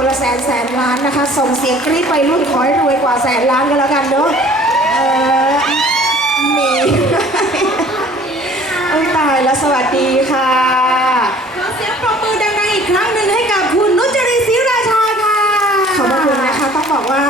คนละแสนแสนล้านนะคะ ส่งเสียงกรี๊ดไปรุ่นขอยห้รวยกว่าแสนล้านกันแล้วกันเนาะเออมีโอ้ยตายแล้วสวัสดีค่ะขอเสียงปรบมือดังๆอีกครั้งหนึ่งให้กับคุณนุชจรีศรีราชาค่ะ ขอบคุณนะคะต้องบอกว่า